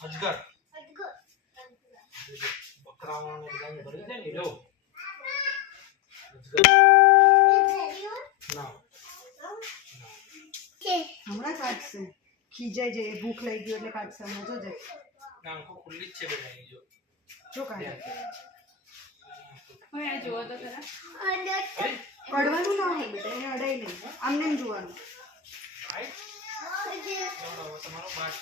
अजगर बकराओं ने बताया बड़ी है लो अजगर ना हमारा काट से खींचाई जाए भूख लगी એટલે કાટશે હમણાં જોજે ના આંખો ખુલ્લી જ છે બેટા જો કાઢે ઓય આ જોવો તો ખરા કડવાનું ના હોય બેટા એને અડાઈ નહીં આમને એમ જોવાનું राइट તમારો બાટ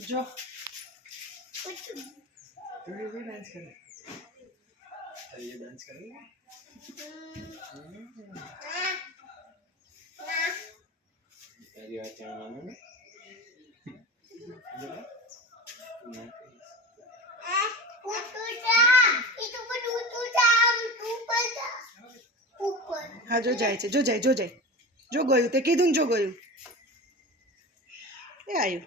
જો ये डांस करे ये डांस करे તારી વાત જાણવાનું ને હા જો જાય છે જો જાય જો જાય જો ગયું તે કીધું ને જો ગયું એ આવ્યું